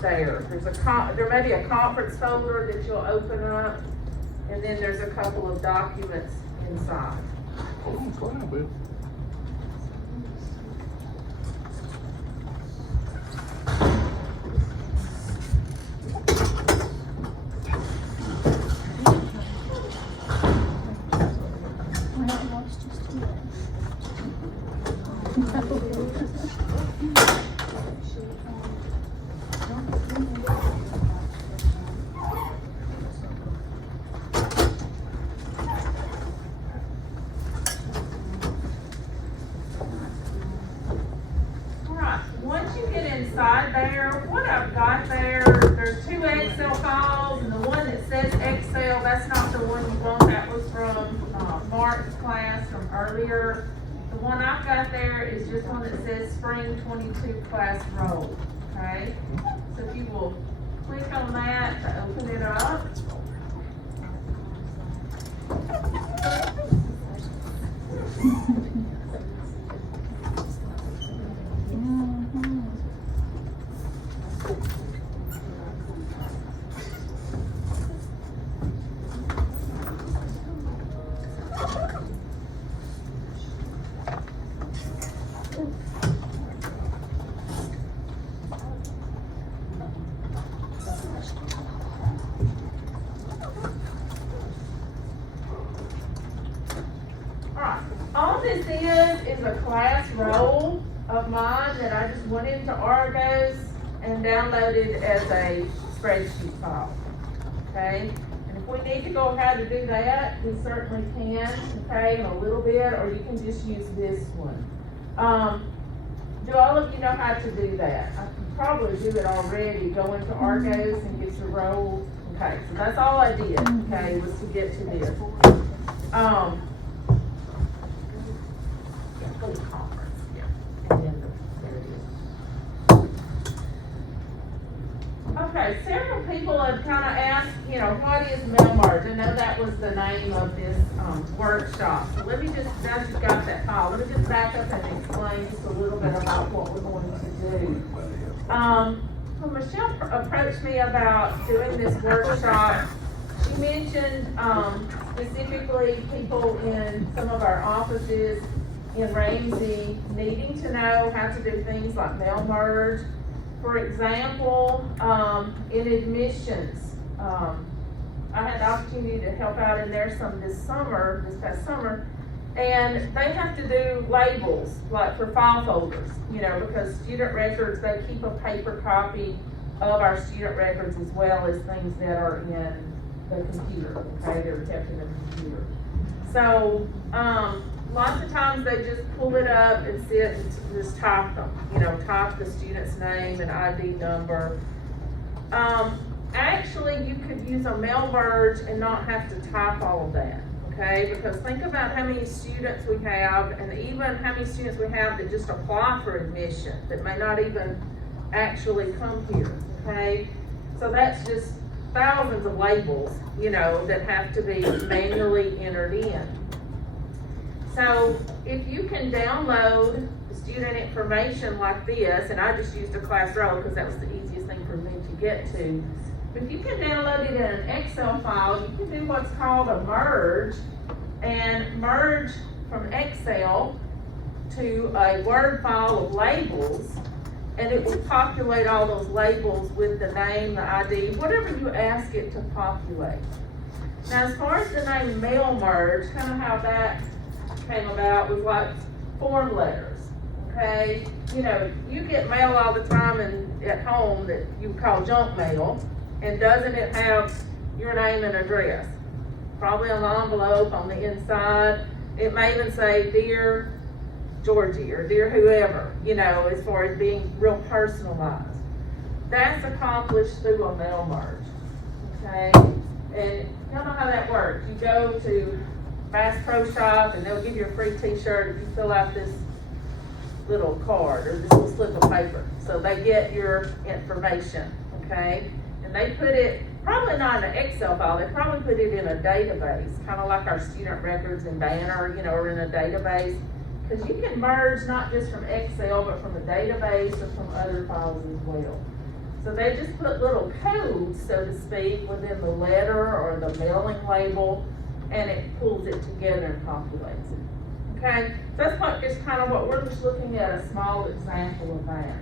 there. There may be a conference folder that you'll open up, and then there's a couple of documents inside. Oh, go ahead, Beth. Once you get inside there, what I've got there, there's two Excel files, and the one that says Excel, that's not the one you want. That was from Mark's class from earlier. The one I've got there is just one that says Spring 22 class roll. Okay? So if you will click on that to open it up. All this is a class roll of mine that I just went into Argos and downloaded as a spreadsheet file. Okay? And if we need to go how to do that, we certainly can, okay, in a little bit, or you can just use this one. Do all of you know how to do that? I can probably do it already. Go into Argos and get your roll. Okay, so that's all I did, okay, was to get to this. Conference, yeah. And then there it is. Okay, several people have kind of asked, what is mail merge? I know that was the name of this workshop. So let me just, now you've got that file, let me just back up and explain just a little bit about what we're going to do. When Michelle approached me about doing this workshop, she mentioned specifically people in some of our offices in Ramsey needing to know how to do things like mail merge. For example, in admissions, I had the opportunity to help out in there some this past summer, and they have to do labels, like for file folders, because student records, they keep a paper copy of our student records as well as things that are in the computer, okay, they're kept in the computer. So, lots of times they just pull it up and sit and just type them, type the student's name and ID number. Actually, you could use a mail merge and not have to type all of that, okay? Because think about how many students we have, and even how many students we have that just apply for admission, that may not even actually come here, okay? So that's just thousands of labels, that have to be manually entered in. So if you can download the student information like this, and I just used a class roll because that was the easiest thing for me to get to. If you can download it in an Excel file, you can do what's called a merge, and merge from Excel to a Word file of labels, and it will populate all those labels with the name, the ID, whatever you ask it to populate. Now, as far as the name mail merge, kind of how that came about was like form letters, okay? You get mail all the time at home that you call junk mail, and doesn't it have your name and address? Probably on the envelope on the inside. It may even say, Dear Georgie, or Dear whoever, as far as being real personalized. That's accomplished through a mail merge, okay? And you know how that works. You go to Bass Pro Shop and they'll give you a free t-shirt if you fill out this little card or this little slip of paper. So they get your information, okay? And they put it, probably not in an Excel file, they probably put it in a database, kind of like our student records in Banner, or in a database. Because you can merge not just from Excel, but from a database or from other files as well. So they just put little codes, so to speak, within the letter or the mailing label, and it pulls it together and populates it. Okay, so that's what, just kind of what we're just looking at, a small example of that.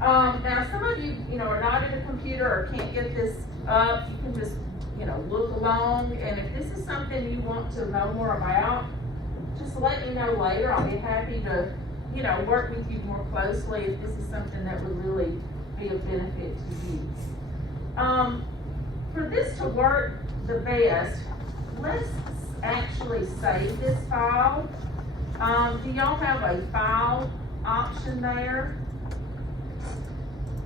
Now some of you, are not in a computer or can't get this up, you can just, look along, and if this is something you want to know more about, just let me know later. I'll be happy to, work with you more closely if this is something that would really be of benefit to you. For this to work the best, let's actually save this file. Do y'all have a file option there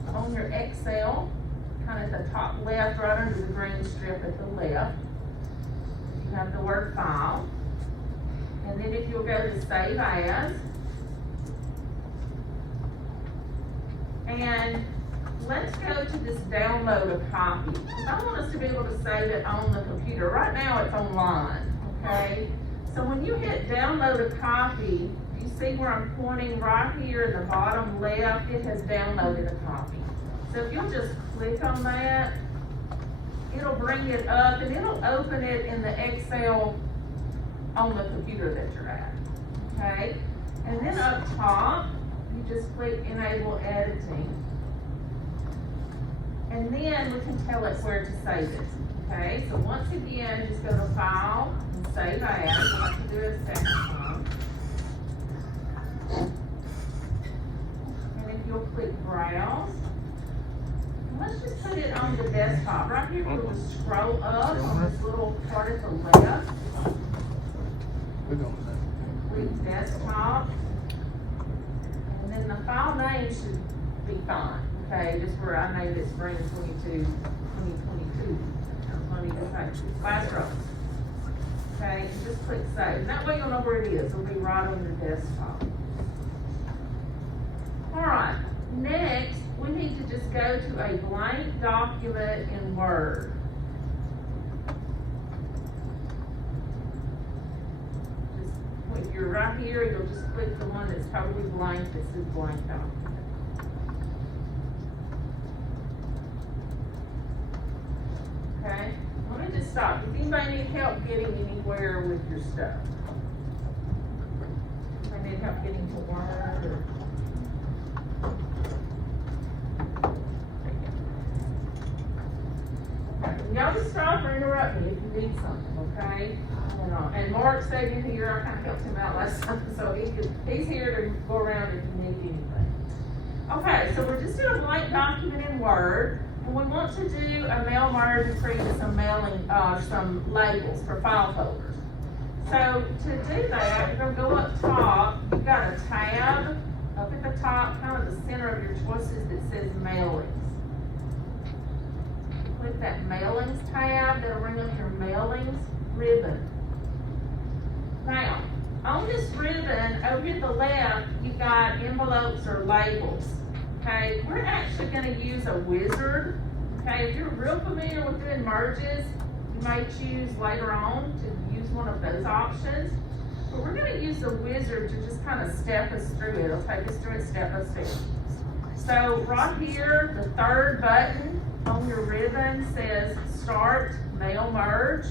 on your Excel? Kind of at the top left, right under the green strip at the left. You have the word file. And then if you'll go to save as, and let's go to this download a copy. I want us to be able to save it on the computer. Right now it's online, okay? So when you hit download a copy, you see where I'm pointing right here in the bottom left, it has downloaded a copy. So if you'll just click on that, it'll bring it up and it'll open it in the Excel on the computer that you're at, okay? And then up top, you just click enable editing. And then we can tell it where to save it, okay? So once again, just go to file and save as. We'll have to do it a second time. And if you'll click browse, let's just put it on the desktop. Right here, we'll just scroll up on this little part at the left. Click desktop. And then the file name should be fine. Okay, just where I named it Spring 2022. Last row. Okay, and just click save. And that way you'll know where it is. It'll be right on your desktop. Alright, next we need to just go to a blank document in Word. Just, if you're right here, you'll just click the one that's totally blank that says blank document. Okay, let me just stop. Does anybody need help getting anywhere with your stuff? I need help getting to Word or? Y'all just stop or interrupt me if you need something, okay? And Mark's stayed in here. I kind of helped him out last time, so he's here to go around if you need anything. Okay, so we're just in a blank document in Word, and we want to do a mail merge and create some some labels for file folders. So to do that, you're going to go up top. You've got a tab up at the top, kind of the center of your choices that says Mailings. Click that Mailings tab, that'll bring up your Mailings ribbon. Now, on this ribbon, over at the left, you've got envelopes or labels. Okay, we're actually going to use a wizard. Okay, if you're real familiar with doing merges, you may choose later on to use one of those options. But we're going to use the wizard to just kind of step us through it. It'll take us through it step by step. So right here, the third button on your ribbon says Start Mail Merge.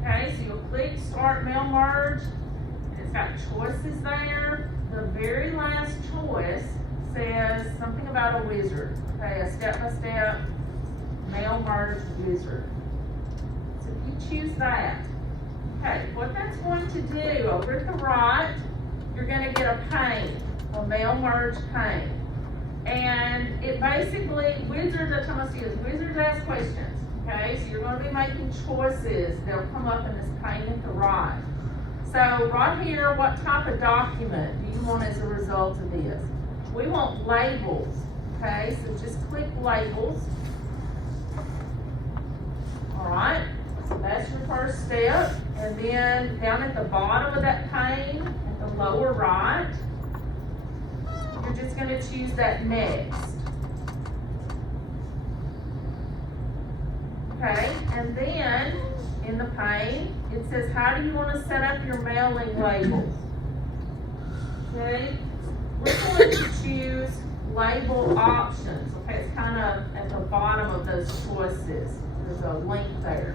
Okay, so you'll click Start Mail Merge, and it's got choices there. The very last choice says something about a wizard. Okay, a step-by-step mail merge wizard. So if you choose that, okay, what that's going to do over at the right, you're going to get a pane, a mail merge pane. And it basically, wizards, that's what I'm going to see is wizards ask questions. Okay, so you're going to be making choices. They'll come up in this pane at the right. So right here, what type of document do you want as a result of this? We want labels. Okay, so just click labels. All right, so that's your first step. And then down at the bottom of that pane, at the lower right, you're just going to choose that next. Okay, and then in the pane, it says, how do you want to set up your mailing labels? Okay, we're going to choose label options, okay, it's kind of at the bottom of those choices. There's a link there.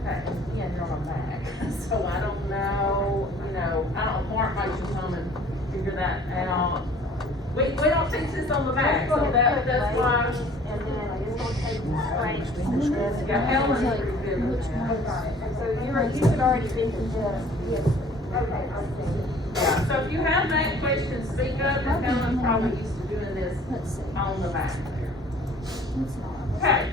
Okay, again, you're on my back, so I don't know, I don't know, Mark might just come and figure that out. We don't teach this on the back, so that's why. And then it's gonna take strength. Yeah, Helen's pretty good with that. And so you should already think of this. Yes. Okay, I see. Yeah, so if you have that question, speak up, and Helen's probably used to doing this on the back there. Okay.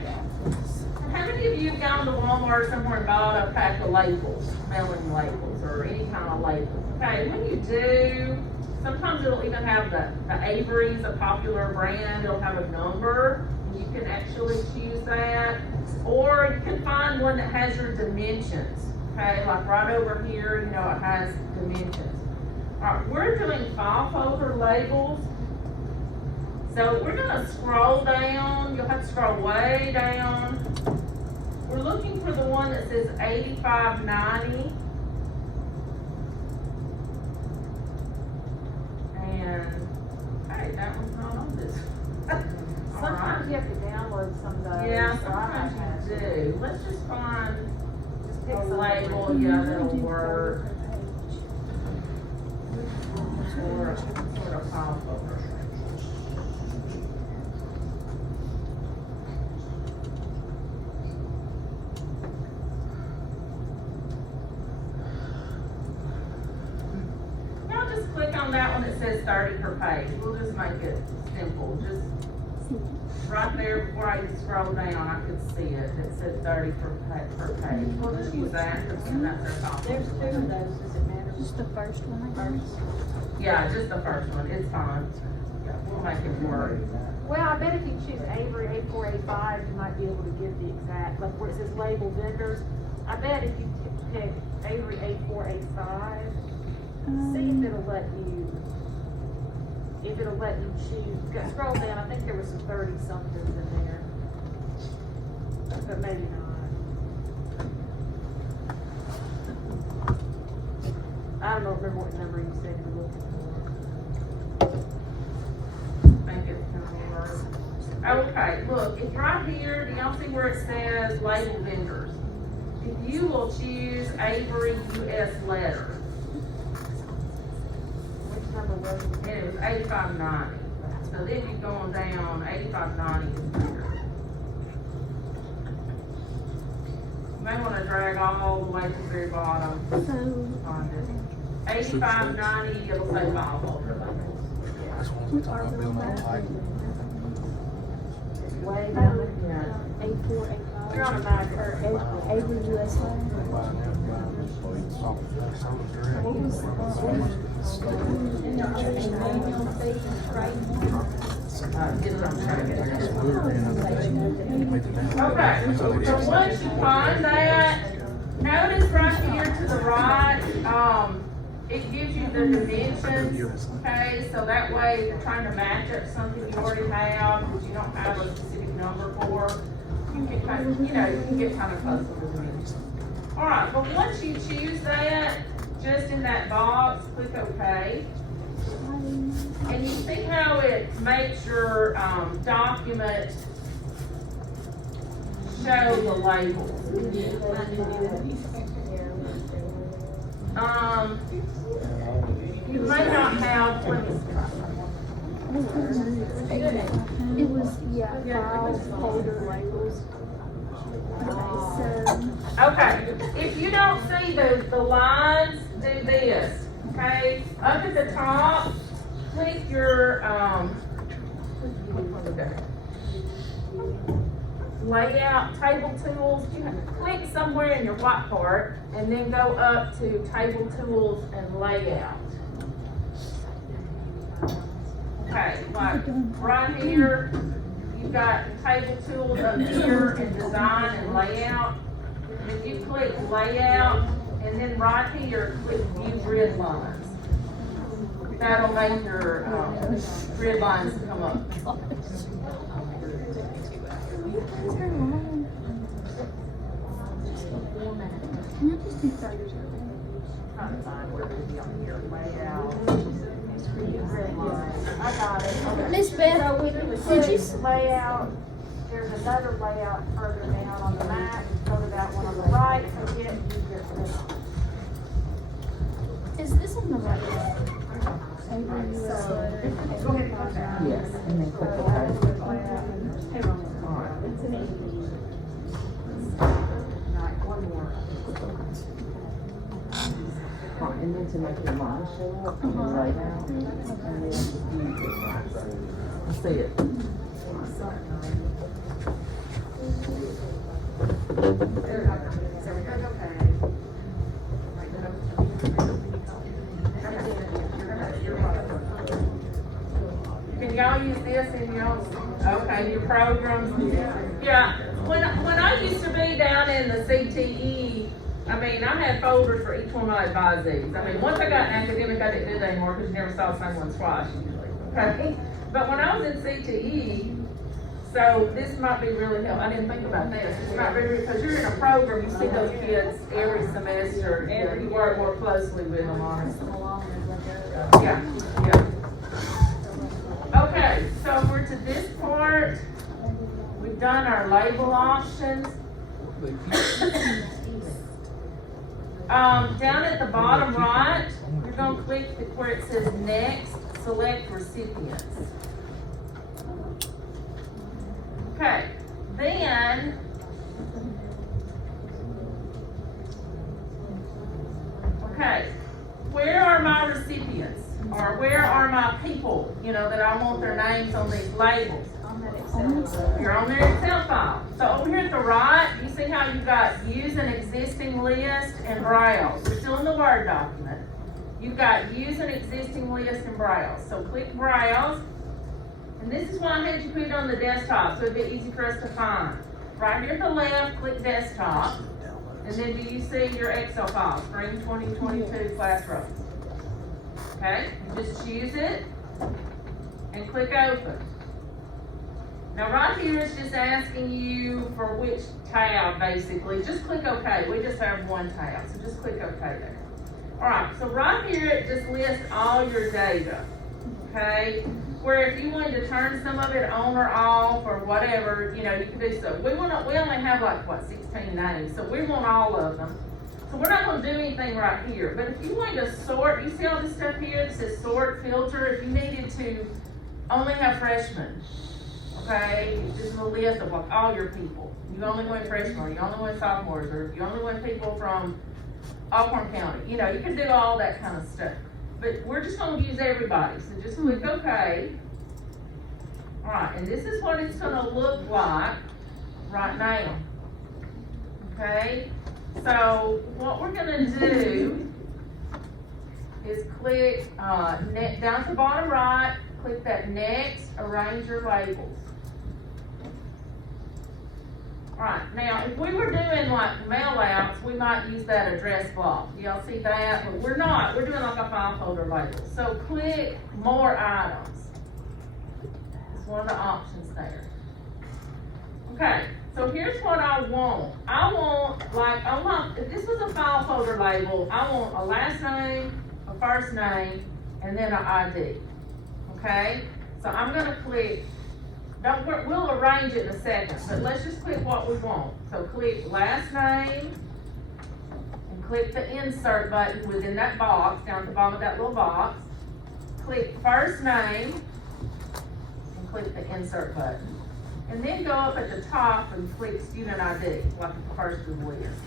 How many of you have gone to Walmart somewhere and bought a pack of labels, mailing labels, or any kind of labels? Okay, when you do, sometimes it'll even have the Avery's a popular brand, it'll have a number, and you can actually choose that. Or you can find one that has your dimensions, okay, like right over here, it has dimensions. Alright, we're doing file folder labels. So we're gonna scroll down, you'll have to scroll way down. We're looking for the one that says 8590. And, hey, that one's not on this. Sometimes you have to download some of those. Yeah, so I might have sometimes you to. do. Let's just find Pick a some label, yeah, that'll work. Or sort of file folder. Now just click on that one that says 30 per page. We'll just make it simple. Just right there before I scroll down, I could see it. It said 30 per page. We'll just use that and that's our file folder. There's two of those, does it matter? Just the first one, I guess. Yeah, just the first one, it's fine. Yeah, we'll make it work. Well, I bet if you choose Avery 8485, you might be able to give the exact, like where it says label vendors. I bet if you pick Avery 8485, see if it'll let you choose. Scroll down, I think there was some 30 somethings in there. But maybe not. I don't remember what number you said you were looking for. I think it's gonna work. Okay, look, it's right here, do y'all see where it says label vendors? If you will choose Avery US letter, Which number was it? and it was 8590. So then you're going down, 8590 is here. You may wanna drag all the way to the very bottom. Find it. 8590, it'll say file folder labels. That's one we talking about building on like. Way down there. Yeah. 8485. You're on a Mac or Avery USA. Get it on track. Okay, so once you find that, notice right here to the right, it gives you the dimensions, okay? So that way, if you're trying to match up something you already have, that you don't have a specific number for, you can kind of, you can get kind of close to the dimensions. All right, but once you choose that, just in that box, click OK. And you see how it makes your document show the labels. You may not have, It was, files, folder labels. okay, if you don't see the lines, do this, okay? Up at the top, click your, layout table tools. You have to click somewhere in your white part and then go up to table tools and layout. Okay, like right here, you've got table tools up here and design and layout. If you click layout and then right here, click view grid lines. That'll make your grid lines come up. Can I just do 30? trying to find where it would be on here, layout. Red line. I got it. Okay. Miss Beth, So we did you click layout, there's another layout further down on the map, go to that one on the right, so get it, you get rid of. is this on the right? Avery USA. Go ahead and go there. Yes, and then click OK. It's an easy. Alright, one more. Right, and then to make your line show up, you can lay down, and then just use it. I see it. Can y'all use this in y'all's, okay, your programs? Yeah, when I used to be down in the CTE, I mean, I had folders for each one of my advisees. I mean, once I got in academic, I didn't do that anymore because you never saw the same one twice usually, okay? But when I was in CTE, so this might be really helpful. I didn't think about this. This might be, because you're in a program, you see those kids every semester, and you work more closely with them on it. Yeah, yeah. Okay, so we're to this part. We've done our label options. Down at the bottom right, you're gonna click where it says next, select recipients. Okay, then where are my recipients? Or where are my people, you know, that I want their names on these labels? You're on their Excel file. So over here at the right, you see how you've got use an existing list and browse. We're still in the Word document. You've got use an existing list and browse. So click browse. And this is why I had you put it on the desktop, so it'd be easy for us to find. Right here at the left, click desktop. And then do you see your Excel file, Spring 2022 Classroom? Okay, just choose it and click open. Now right here it's just asking you for which tab basically. Just click OK. We just have one tab, so just click OK there. Alright, so right here it just lists all your data. Okay? Where if you wanted to turn some of it on or off or whatever, you know, you can do so. We only have like, what, 16 names, so we want all of them. So we're not going to do anything right here. But if you wanted to sort, you see all this stuff here that says sort, filter, if you needed to only have freshmen, okay, it's just a list of like all your people. You only want freshmen, or you only want sophomores, or you only want people from Alcorn County. You know, you can do all that kind of stuff. But we're just going to use everybody. So just click OK. All right, and this is what it's going to look like right now. Okay? So what we're going to do is click down at the bottom right, click that next, arrange your labels. Alright, now if we were doing like mail outs, we might use that address block. Y'all see that? But we're not. We're doing like a file folder label. So click more items. It's one of the options there. Okay, so here's what I want. I want, like, if this was a file folder label, I want a last name, a first name, and then an ID. Okay? So I'm going to click, we'll arrange it in a second, but let's just click what we want. So click last name, and click the insert button within that box, down at the bottom of that little box. Click first name, and click the insert button. And then go up at the top and click student ID, like the first of the list.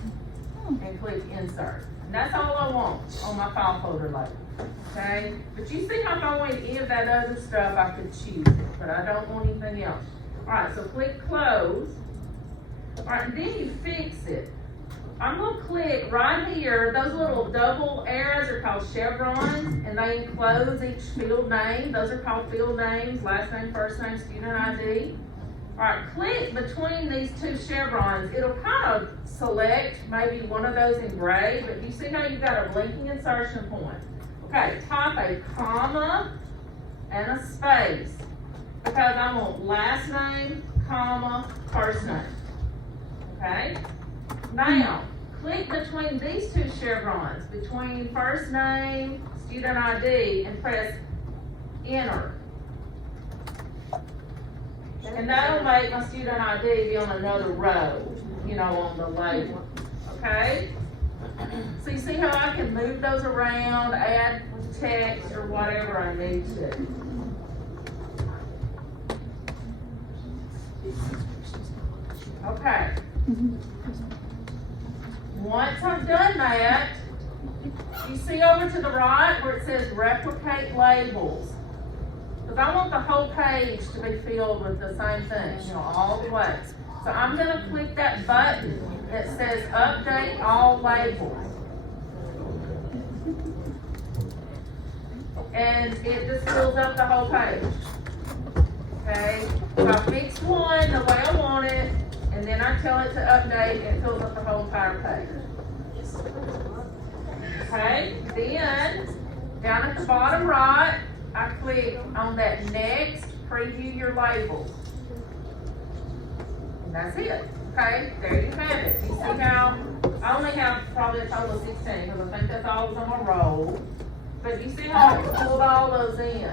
And click insert. And that's all I want on my file folder label. Okay? But you see how if I wanted any of that other stuff, I could choose it. But I don't want anything else. Alright, so click close. Alright, and then you fix it. I'm going to click right here. Those little double arrows are called chevrons, and they enclose each field name. Those are called field names, last name, first name, student ID. Alright, click between these two chevrons. It'll kind of select maybe one of those in gray, but you see how you've got a blinking insertion point. Okay, type a comma and a space, because I want last name, comma, first name. Okay? Now, click between these two chevrons, between first name, student ID, and press enter. And that'll make my student ID be on another row, you know, on the label, okay? So you see how I can move those around, add text or whatever I need to. Okay. Once I've done that, you see over to the right where it says replicate labels. Because I want the whole page to be filled with the same thing, you know, all the way. So I'm gonna click that button that says update all labels. And it just fills up the whole page. Okay, so I fix one the way I want it, and then I tell it to update, and it fills up the whole entire page. Okay, then down at the bottom right, I click on that next, preview your labels. And that's it. Okay, there you have it. You see how I only have probably a total of 16 because I think that's all that's on my roll. But you see how I pulled all those in.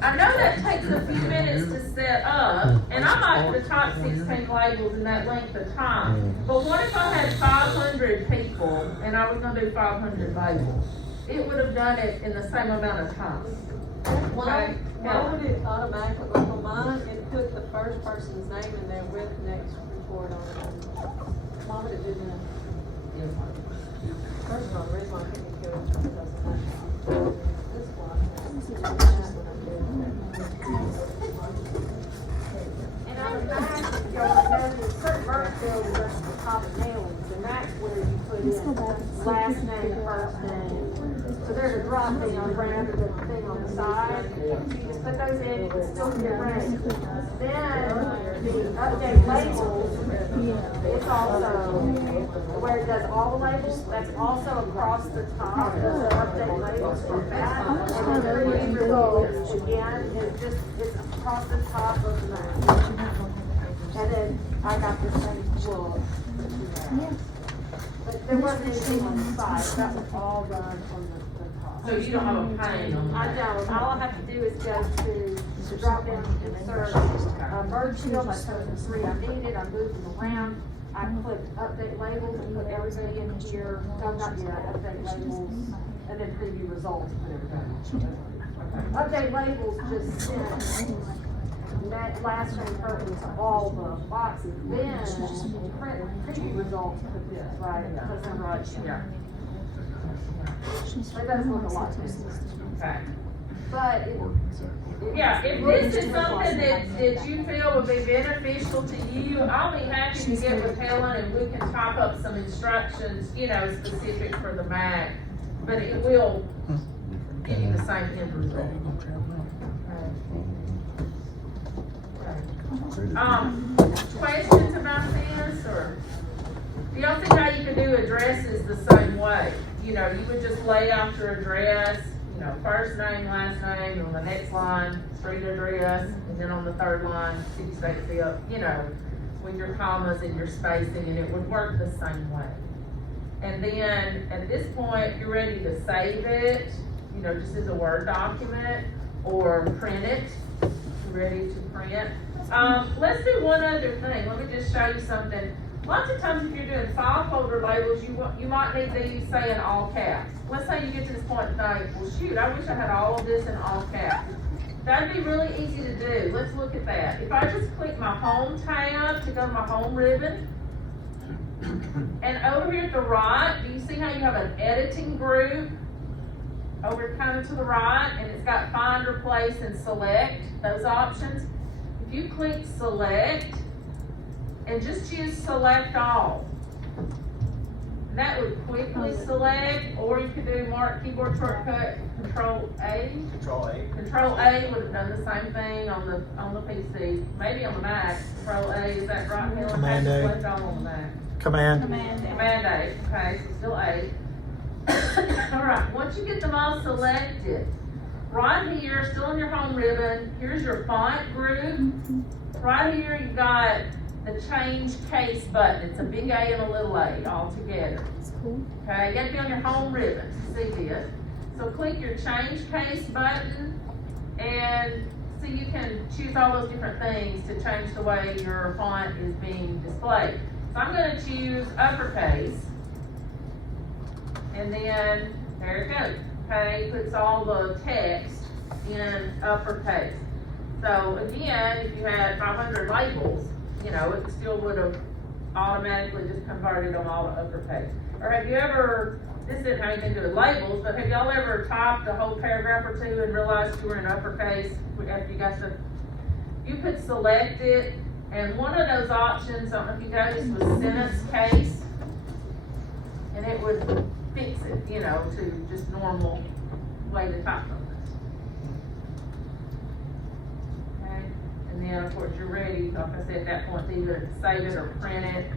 I know that takes a few minutes to set up, and I like the top 16 labels in that length of time. But what if I had 500 people and I was gonna do 500 labels? It would have done it in the same amount of time. Why would it automatically, like on mine, it put the first person's name in there with next report on it? Why would it do that? First of all, the reason why I couldn't kill it is because of that. This one. And on the back, there's certain verse field is at the top of mailings, and that's where you put in last name, first name. So there's a drop down rather than the thing on the side. You just put those in, you can still get ranked. Then the update labels, it's also where it does all the labels, that's also across the top of the update labels for that. And the preview results, again, it's across the top of the map. And then I got the same book. But there wasn't anything on the side, that was all done on the top. So you don't have a pane on I that? don't, all I have to do is go to the drop down and insert, Byrd shield, I chose the 3 I needed, I moved them around. I clicked update labels and put everything in here, no, not yet, update labels, and then preview results, put everything. Update labels just sent that last name first to all the boxes, then preview results put this, right, put them right, yeah. It does look a lot different. Okay. But Yeah, if this is something that you feel would be beneficial to you, I'll be happy to get with Helen and we can type up some instructions, you know, specific for the Mac. But it will give you the same end result. Questions about this, or do y'all see how you can do addresses the same way? You know, you would just lay out your address, you know, first name, last name, on the next line, street address, and then on the third line, city, state, zip, you know, with your commas and your spacing, and it would work the same way. And then at this point, you're ready to save it, you know, just as a Word document, or print it. You're ready to print. Let's do one other thing. Let me just show you something. Lots of times if you're doing file folder labels, you might need these, say, in all caps. Let's say you get to this point and think, well, shoot, I wish I had all of this in all caps. That'd be really easy to do. Let's look at that. If I just click my home tab to go to my home ribbon, and over here at the right, do you see how you have an editing group? Over kind of to the right, and it's got find, replace, and select, those options. If you click select, and just choose select all. That would quickly select, or you could do mark keyboard shortcut Control A. Control A. Control A would have done the same thing on the PC, maybe on the Mac. Control A, is that right, Helen? Command A. Select all on the Mac. Command. Command A, okay, so still A. All right, once you get them all selected, right here, still in your home ribbon, here's your font group. Right here, you've got the change case button. It's a big A and a little A all together. Okay, you gotta be on your home ribbon to see this. So click your change case button and see you can choose all those different things to change the way your font is being displayed. So I'm gonna choose uppercase. And then, there it goes. Okay, puts all the text in uppercase. So again, if you had 500 labels, you know, it still would have automatically just converted them all to uppercase. Or have you ever, this didn't have anything to do with labels, but have y'all ever typed a whole paragraph or two and realized you were in uppercase after you got stuff? You could select it, and one of those options, I don't know if you noticed, was sentence case, and it would fix it, you know, to just normal way to type something. Okay, and then of course you're ready, like I said, at that point to either save it or print it.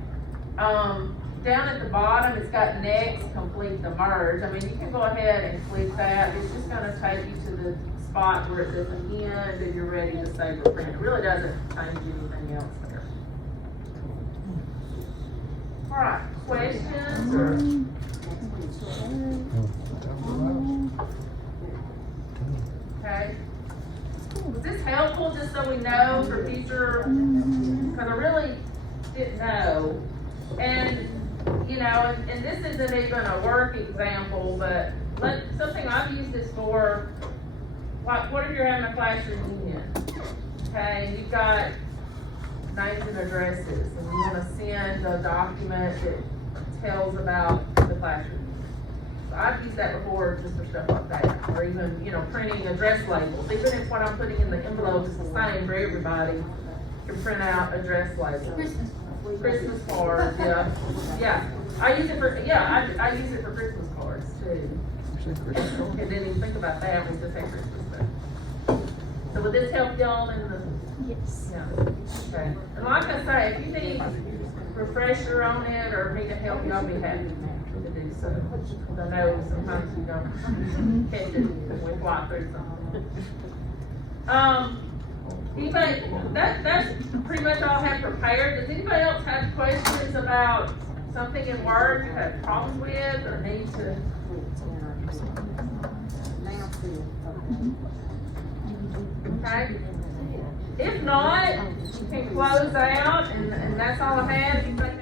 Down at the bottom, it's got next, complete the merge. I mean, you can go ahead and click that. It's just gonna take you to the spot where it says end and you're ready to save or print. It really doesn't change anything else there. All right, questions or? Okay. Was this helpful, just so we know for future? Because I really didn't know. And, you know, and this isn't even a work example, but something I've used this for, like, what if you're having a classroom meeting? Okay, and you've got names and addresses, and you want to send a document that tells about the classroom. So I've used that before just for stuff like that, or even, you know, printing address labels. Even if what I'm putting in the envelope is the same for everybody, you can print out address labels. Christmas cards, yeah. Yeah, I use it for, I use it for Christmas cards too. I didn't even think about that, we just had Christmas stuff. So will this help y'all in the? Yes. Yeah, okay. And like I say, if you need refresher on it or me to help you, I'll be happy to do so. I know sometimes you don't catch it when we fly through something. Anybody, that's pretty much all I have prepared. Does anybody else have questions about something in Word you had problems with or need to? Okay. If not, you can close out, and that's all I have. You think